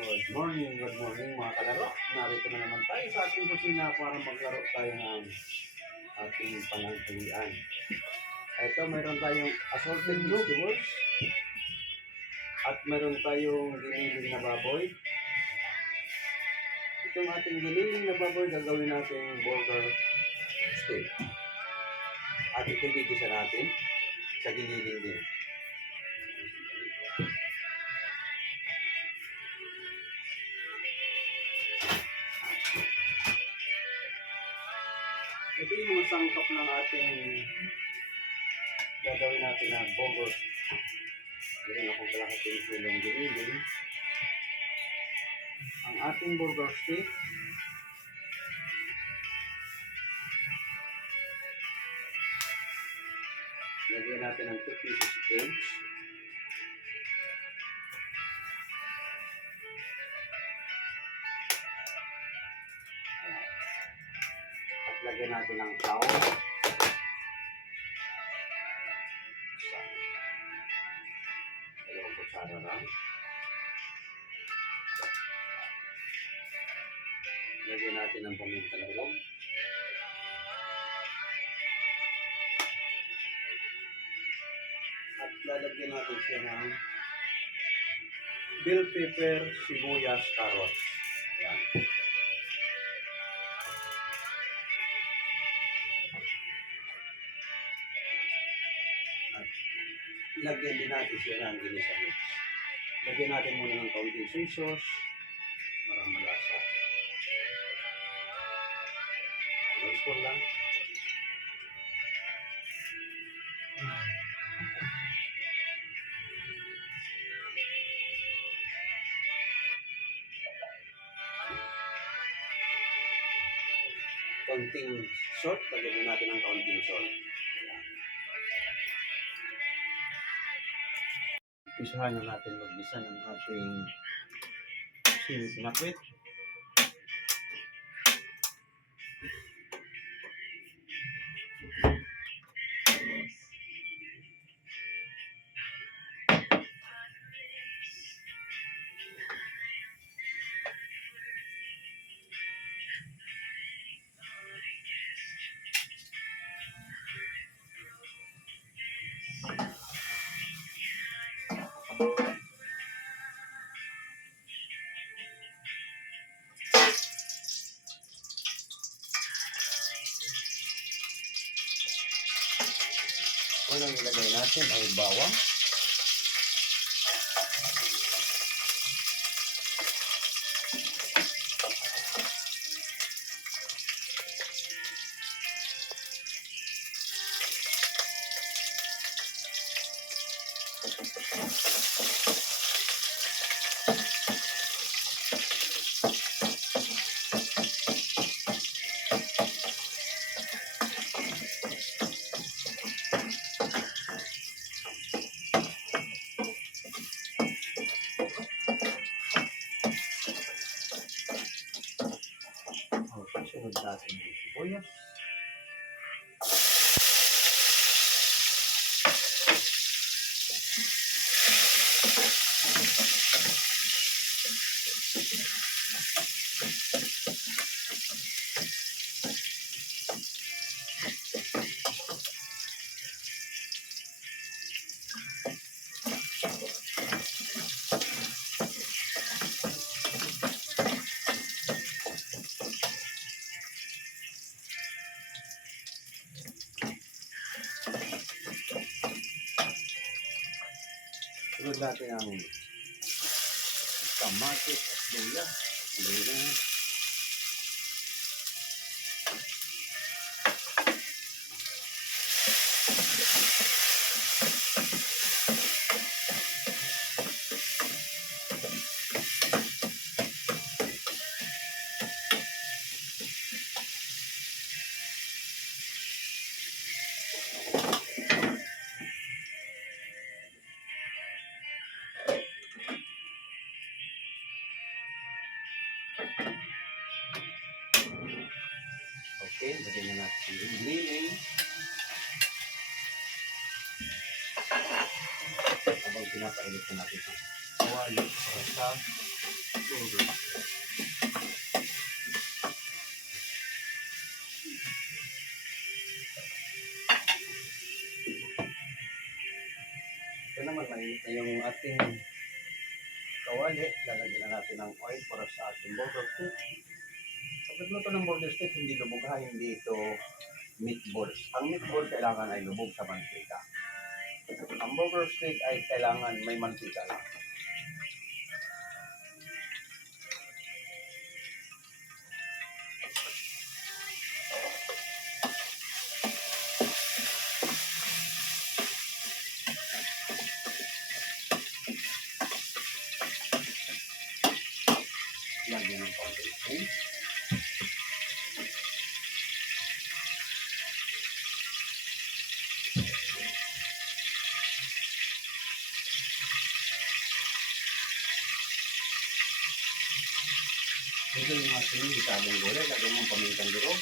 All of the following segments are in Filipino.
Good morning mga kalaro. Narito na naman tayo sa ating kusina para maglaro tayo ng ating pananghalian. Ito, mayroon tayong assorted vegetables at mayroon tayong giniling na baboy. Itong ating giniling na baboy gagawin natin burger steak. At ito gigisa natin sa giniling din. Ito yung mga sangkap ng ating gagawin natin na burger. Meron akong kalahating kilong giniling. Ang ating burger steak. Lagyan natin ng 2 pieces of eggs. At lagyan natin ng flour. Dalawang kutsara lang. Lagyan natin ng pamintang ilog. At lalagyan natin siya ng bell pepper, sibuyas, carrots. Ayan. At lagyan din natin siya ng ginisa mix. Lagyan natin muna ng kaunting soy sauce para malasa. One spoon lang. Kaunting salt, lagyan natin ng kaunting salt. Umpisahan na natin maggisa ng ating sinapit. Unang ilagay natin ay bawang. Sunod natin yung sibuyas. Sunod natin ang kamatis at luya. Luya. Okay, lagyan na natin yung giniling. Habang pinapainit na natin sa kawali para sa burger. Ito naman, mainit na yung ating kawali. Lalagyan na natin ng oil para sa ating burger steak. Pag nagluto ng burger steak, hindi lubog ha, hindi ito meatballs. Ang meatball kailangan ay lubog sa mantika. Ang burger steak ay kailangan may mantika lang. Lagyan ng konting cheese. Ito yung ating bitadong gulay. Lagyan mo pamintang durog.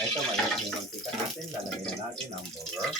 Ito, mayroon yung mantika natin. Lalagyan na natin ang burger.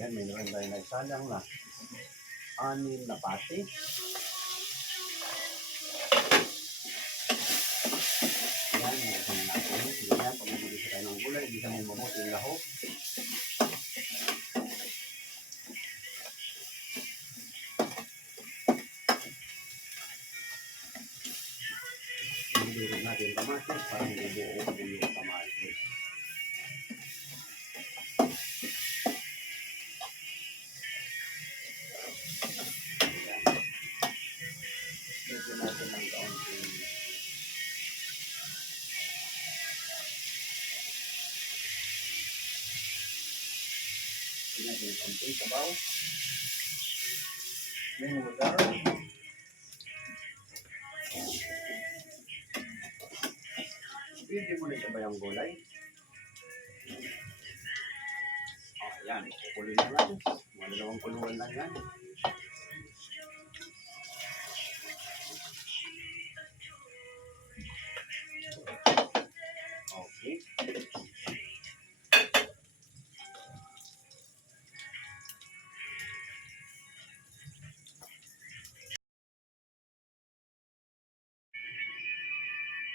Yan, mayroon tayo nagsalang na 6 na pati. Yan, mayroon natin. Yan, pag nabigisa tayo ng gulay, hindi kami mabuti yung lahok. Nilurog natin yung kamatis para hindi buo yung kamatis. Lagyan natin ng kaunting sabaw. Vinegar. Hindi mo na sabay ang gulay. Ayan, kukuloy na natin. Mga dalawang kuluan lang yan. Okay.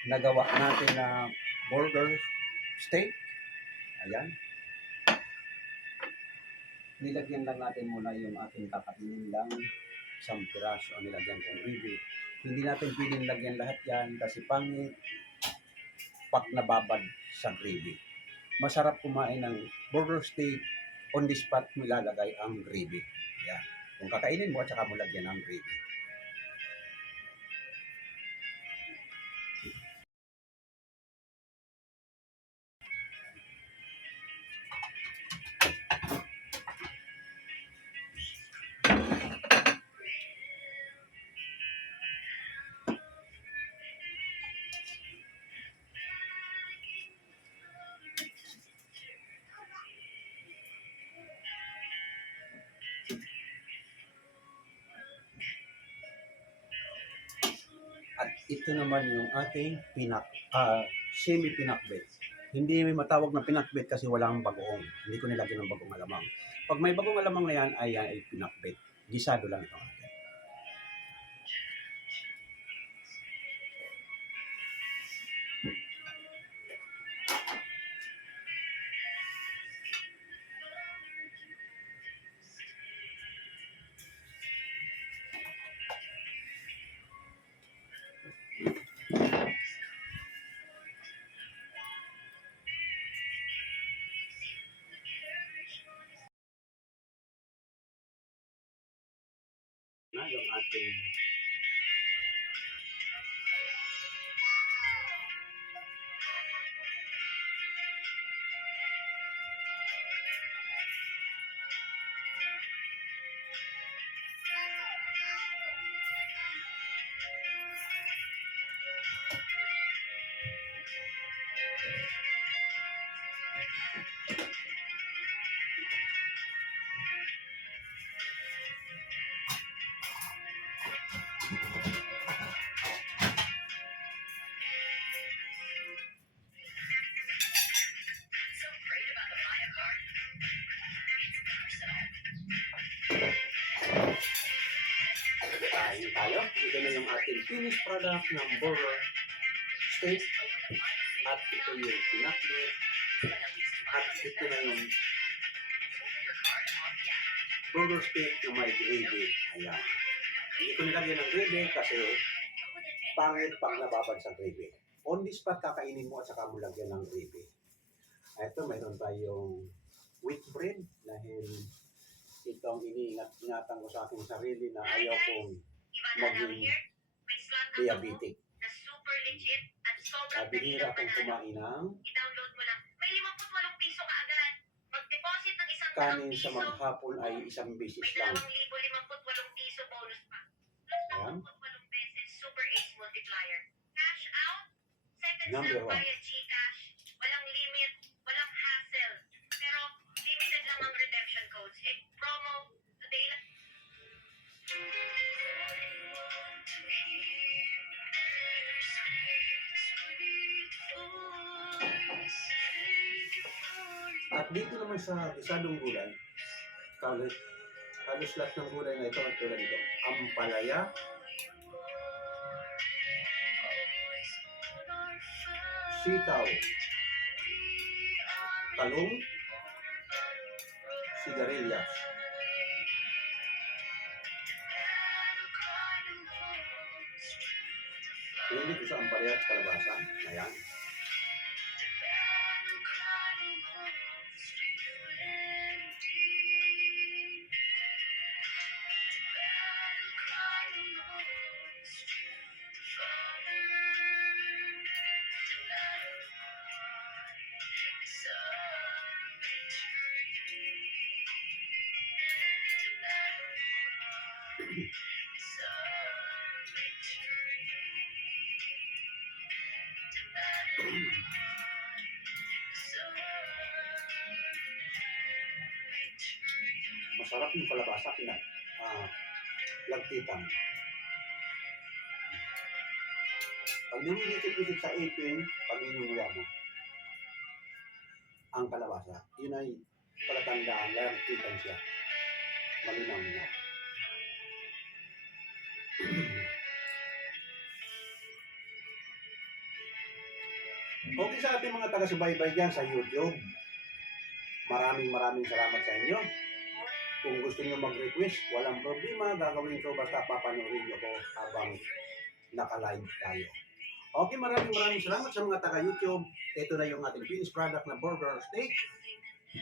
Nagawa natin na burger steak. Ayan. Nilagyan lang natin muna yung ating kakainin lang isang piraso o nilagyan kong gravy. Hindi natin pwedeng lagyan lahat yan kasi pangit pak nababad sa gravy. Masarap kumain ng burger steak, on the spot mo ilalagay ang gravy. Ayan. Kung kakainin mo at saka mo lagyan ang gravy. At ito naman yung ating semi-pinakbet. Hindi may matawag na pinakbet kasi walang bagoong. Hindi ko nilagyan ng bagong alamang. Pag may bagong alamang na yan, ay pinakbet. Gisado lang ito. ating kain tayo. Ito na yung ating finished product ng burger steak. At ito yung pinakbit. At ito na yung burger steak na may gravy. Ayan. Hindi ko nilagyan ng gravy kasi pangit pag nababad sa gravy. On the spot kakainin mo at saka mo lagyan ng gravy. Ito, mayroon tayong wheat bread dahil ito ang iniingatan ko sa aking sarili na ayaw kong maging diabetic. Bihira akong kumain ng kanin sa maghapon ay isang beses lang. Ayan. Number 1. Walang limit, walang hassle. Pero limited lang ang redemption codes. Promo today lang. At dito naman sa gisadong gulay, halos lahat ng gulay na ito at tulad nito, ampalaya, sitaw, talong, sigarilyas. Hindi ko sa ampalaya at kalabasa. Ayan. Masarap yung kalabasa, lagkitan. Pag nililitit-litit sa ipin, pag inunguya mo, ang kalabasa, yun ay palatandaan, lagkitan siya. Malinaw niya. Okay sa ating mga taga-subaybay dyan sa YouTube. Maraming salamat sa inyo. Kung gusto niyo mag-request, walang problema. Gagawin ko basta papanoorin niyo ko habang naka-live tayo. Okay, maraming salamat sa mga taga-YouTube. Ito na yung ating finished product na burger steak.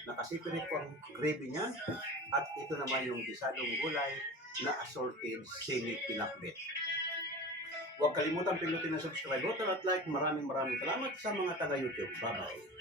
Nakaseparate po ang gravy niya. At ito naman yung gisadong gulay na assorted semi-pinakbet. Huwag kalimutan pindutin ang subscribe button at like. Maraming salamat sa mga taga-YouTube. Bye-bye.